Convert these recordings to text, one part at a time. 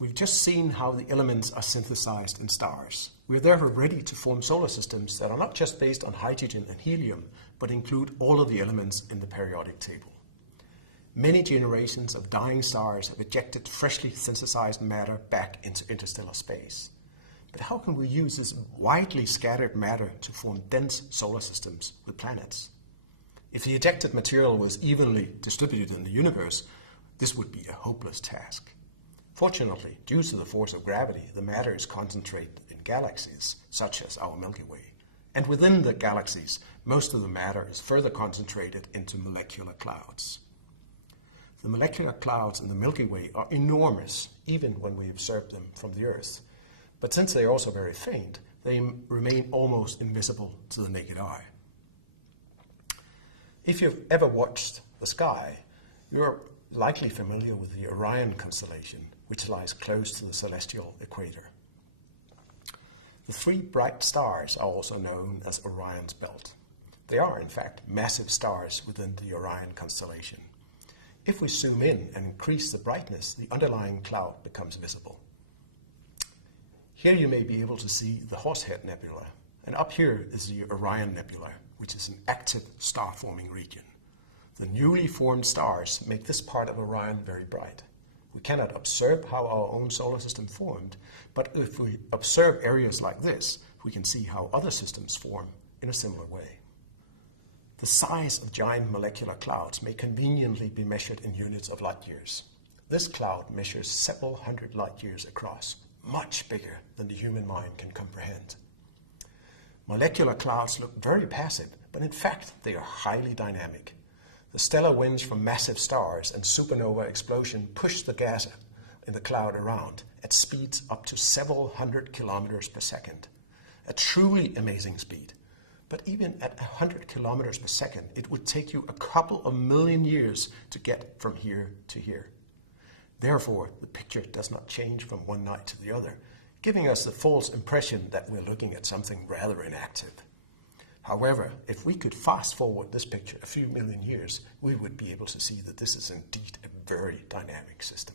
We've just seen how the elements are synthesized in stars. We are therefore ready to form solar systems that are not just based on hydrogen and helium, but include all of the elements in the periodic table. Many generations of dying stars have ejected freshly synthesized matter back into interstellar space. But how can we use this widely scattered matter to form dense solar systems with planets? If the ejected material was evenly distributed in the universe, this would be a hopeless task. Fortunately, due to the force of gravity, the matter is concentrated in galaxies, such as our Milky Way. And within the galaxies, most of the matter is further concentrated into molecular clouds. The molecular clouds in the Milky Way are enormous, even when we observe them from the Earth. But since they are also very faint, they remain almost invisible to the naked eye. If you've ever watched the sky, you're likely familiar with the Orion constellation, which lies close to the celestial equator. The three bright stars are also known as Orion's belt. They are, in fact, massive stars within the Orion constellation. If we zoom in and increase the brightness, the underlying cloud becomes visible. Here you may be able to see the Horsehead Nebula, and up here is the Orion Nebula, which is an active star-forming region. The newly formed stars make this part of Orion very bright. We cannot observe how our own solar system formed, but if we observe areas like this, we can see how other systems form in a similar way. The size of giant molecular clouds may conveniently be measured in units of light years. This cloud measures several hundred light years across, much bigger than the human mind can comprehend. Molecular clouds look very passive, but in fact they are highly dynamic. The stellar winds from massive stars and supernova explosion push the gas in the cloud around at speeds up to several hundred kilometers per second. A truly amazing speed. But even at 100 kilometers per second, it would take you a couple of million years to get from here to here. Therefore, the picture does not change from one night to the other, giving us the false impression that we're looking at something rather inactive. However, if we could fast forward this picture a few million years, we would be able to see that this is indeed a very dynamic system.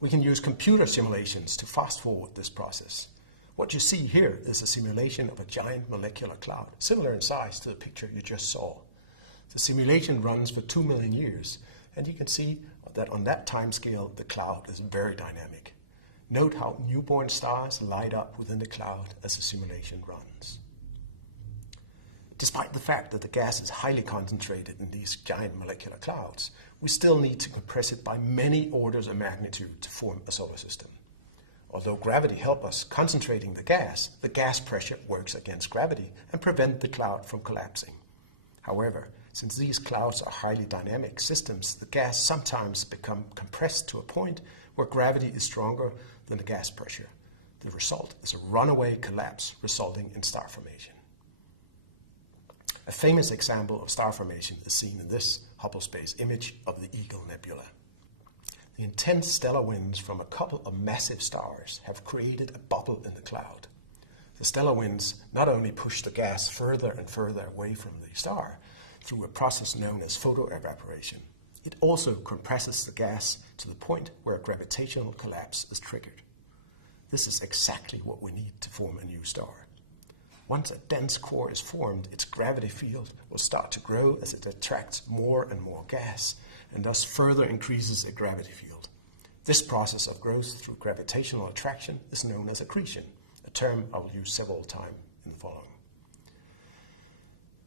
We can use computer simulations to fast forward this process. What you see here is a simulation of a giant molecular cloud, similar in size to the picture you just saw. The simulation runs for 2 million years, and you can see that on that time scale, the cloud is very dynamic. Note how newborn stars light up within the cloud as the simulation runs. Despite the fact that the gas is highly concentrated in these giant molecular clouds, we still need to compress it by many orders of magnitude to form a solar system. Although gravity helps us concentrating the gas pressure works against gravity and prevents the cloud from collapsing. However, since these clouds are highly dynamic systems, the gas sometimes becomes compressed to a point where gravity is stronger than the gas pressure. The result is a runaway collapse resulting in star formation. A famous example of star formation is seen in this Hubble space image of the Eagle Nebula. The intense stellar winds from a couple of massive stars have created a bubble in the cloud. The stellar winds not only push the gas further and further away from the star through a process known as photoevaporation, it also compresses the gas to the point where a gravitational collapse is triggered. This is exactly what we need to form a new star. Once a dense core is formed, its gravity field will start to grow as it attracts more and more gas, and thus further increases its gravity field. This process of growth through gravitational attraction is known as accretion, a term I will use several times in the following.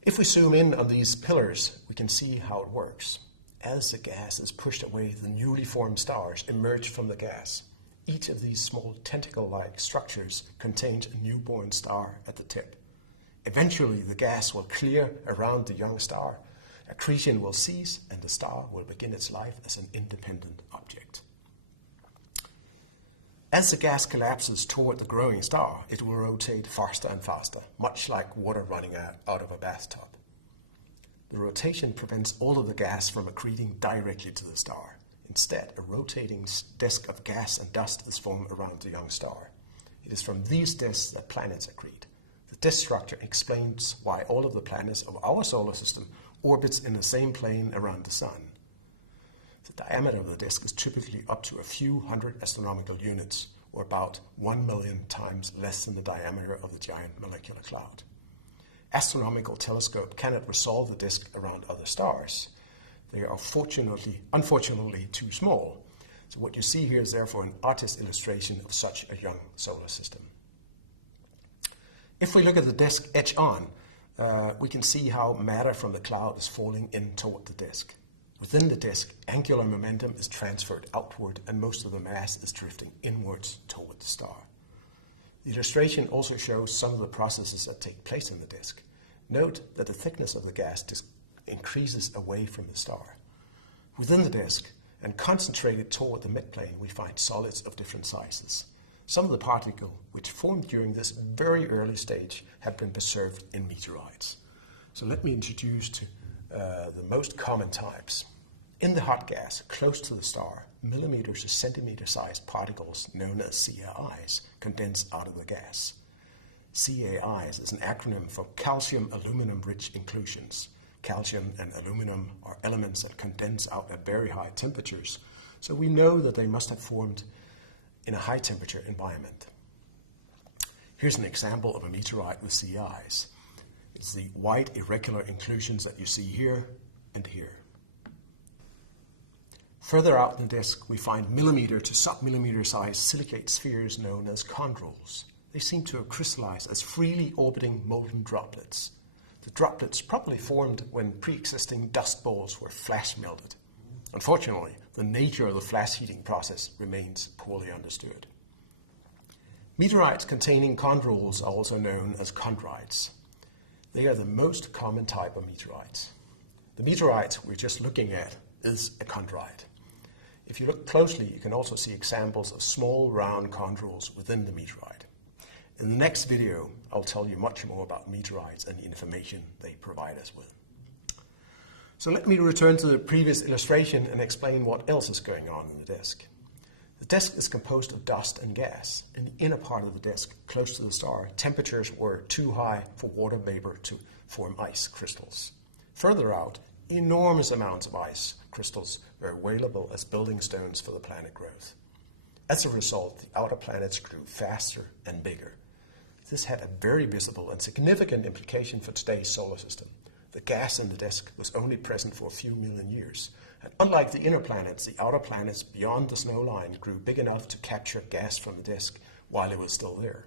If we zoom in on these pillars, we can see how it works. As the gas is pushed away, the newly formed stars emerge from the gas. Each of these small tentacle-like structures contains a newborn star at the tip. Eventually, the gas will clear around the young star, accretion will cease, and the star will begin its life as an independent object. As the gas collapses toward the growing star, it will rotate faster and faster, much like water running out of a bathtub. The rotation prevents all of the gas from accreting directly to the star. Instead, a rotating disk of gas and dust is formed around the young star. It is from these disks that planets accrete. The disk structure explains why all of the planets of our solar system orbits in the same plane around the Sun. The diameter of the disk is typically up to a few hundred astronomical units, or about 1 million times less than the diameter of the giant molecular cloud. Astronomical telescopes cannot resolve the disk around other stars. They are unfortunately too small. So what you see here is therefore an artist's illustration of such a young solar system. If we look at the disk edge on, we can see how matter from the cloud is falling in toward the disk. Within the disk, angular momentum is transferred outward and most of the mass is drifting inwards toward the star. The illustration also shows some of the processes that take place in the disk. Note that the thickness of the gas disk increases away from the star. Within the disk, and concentrated toward the midplane, we find solids of different sizes. Some of the particles which formed during this very early stage have been preserved in meteorites. So let me introduce to the most common types. In the hot gas, close to the star, millimeter to centimeter sized particles known as CAIs condense out of the gas. CAIs is an acronym for calcium aluminum rich inclusions. Calcium and aluminum are elements that condense out at very high temperatures, so we know that they must have formed in a high temperature environment. Here's an example of a meteorite with CAIs. It's the white irregular inclusions that you see here and here. Further out in the disk, we find millimeter to sub-millimeter sized silicate spheres known as chondrules. They seem to have crystallized as freely orbiting molten droplets. The droplets probably formed when pre-existing dust balls were flash melted. Unfortunately, the nature of the flash heating process remains poorly understood. Meteorites containing chondrules are also known as chondrites. They are the most common type of meteorites. The meteorite we're just looking at is a chondrite. If you look closely, you can also see examples of small round chondrules within the meteorite. In the next video, I'll tell you much more about meteorites and the information they provide us with. So let me return to the previous illustration and explain what else is going on in the disk. The disk is composed of dust and gas. In the inner part of the disk, close to the star, temperatures were too high for water vapor to form ice crystals. Further out, enormous amounts of ice crystals were available as building stones for the planet growth. As a result, the outer planets grew faster and bigger. This had a very visible and significant implication for today's solar system. The gas in the disk was only present for a few million years. And unlike the inner planets, the outer planets beyond the snow line grew big enough to capture gas from the disk while it was still there.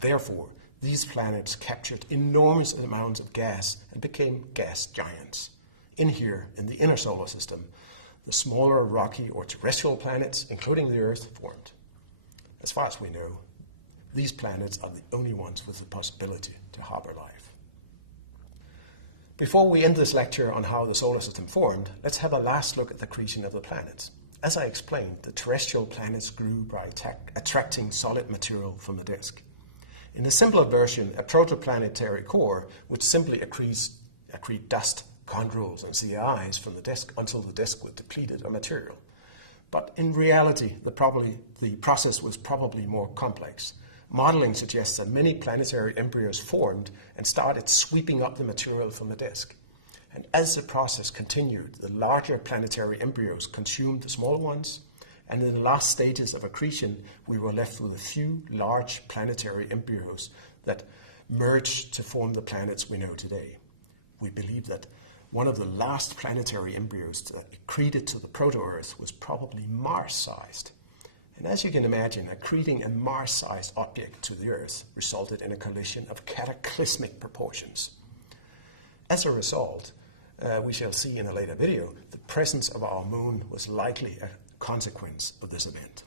Therefore, these planets captured enormous amounts of gas and became gas giants. In here, in the inner solar system, the smaller rocky or terrestrial planets, including the Earth, formed. As far as we know, these planets are the only ones with the possibility to harbor life. Before we end this lecture on how the solar system formed, let's have a last look at the accretion of the planets. As I explained, the terrestrial planets grew by attracting solid material from the disk. In the simpler version, a protoplanetary core would simply accrete dust, chondrules, and CAIs from the disk until the disk was depleted of material. But in reality, the process was probably more complex. Modeling suggests that many planetary embryos formed and started sweeping up the material from the disk. And as the process continued, the larger planetary embryos consumed the smaller ones, and in the last stages of accretion, we were left with a few large planetary embryos that merged to form the planets we know today. We believe that one of the last planetary embryos that accreted to the proto-Earth was probably Mars-sized. And as you can imagine, accreting a Mars-sized object to the Earth resulted in a collision of cataclysmic proportions. As a result, we shall see in a later video, the presence of our moon was likely a consequence of this event.